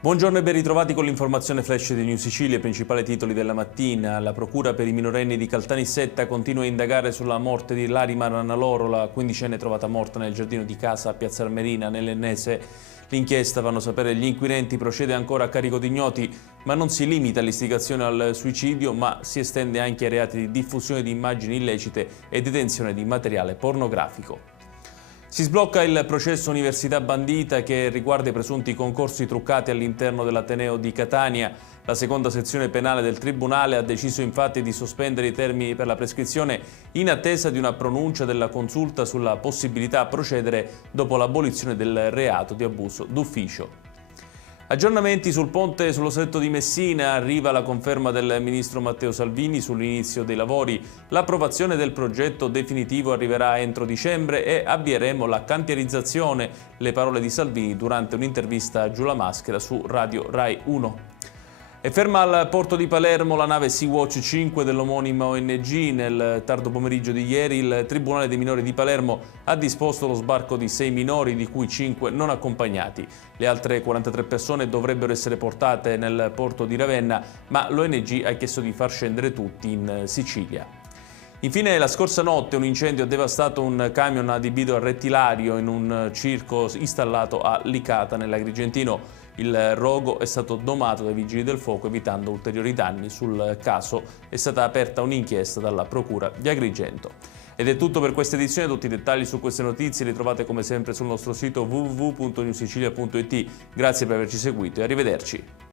Buongiorno e ben ritrovati con l'informazione flash di New Sicilia, i principali titoli della mattina. La procura per i minorenni di Caltanissetta continua a indagare sulla morte di Larima Rannaloro, la quindicenne trovata morta nel giardino di casa a Piazza Armerina, nell'Ennese. L'inchiesta, fanno sapere gli inquirenti, procede ancora a carico di ignoti, ma non si limita all'istigazione al suicidio, ma si estende anche ai reati di diffusione di immagini illecite e detenzione di materiale pornografico. Si sblocca il processo Università Bandita che riguarda i presunti concorsi truccati all'interno dell'Ateneo di Catania. La seconda sezione penale del Tribunale ha deciso infatti di sospendere i termini per la prescrizione in attesa di una pronuncia della Consulta sulla possibilità di procedere dopo l'abolizione del reato di abuso d'ufficio. Aggiornamenti sul ponte sullo Stretto di Messina, arriva la conferma del ministro Matteo Salvini sull'inizio dei lavori. L'approvazione del progetto definitivo arriverà entro dicembre e avvieremo la cantierizzazione, le parole di Salvini durante un'intervista a Giulia Maschera su Radio Rai 1. È ferma al porto di Palermo la nave Sea-Watch 5 dell'omonima ONG. Nel tardo pomeriggio di ieri il Tribunale dei minori di Palermo ha disposto lo sbarco di 6 minori, di cui 5 non accompagnati. Le altre 43 persone dovrebbero essere portate nel porto di Ravenna, ma l'ONG ha chiesto di far scendere tutti in Sicilia. Infine, la scorsa notte un incendio ha devastato un camion adibito a rettilario in un circo installato a Licata, nell'Agrigentino. Il rogo è stato domato dai vigili del fuoco, evitando ulteriori danni. Sul caso è stata aperta un'inchiesta dalla Procura di Agrigento. Ed è tutto per questa edizione. Tutti i dettagli su queste notizie li trovate come sempre sul nostro sito www.newsicilia.it. Grazie per averci seguito e arrivederci.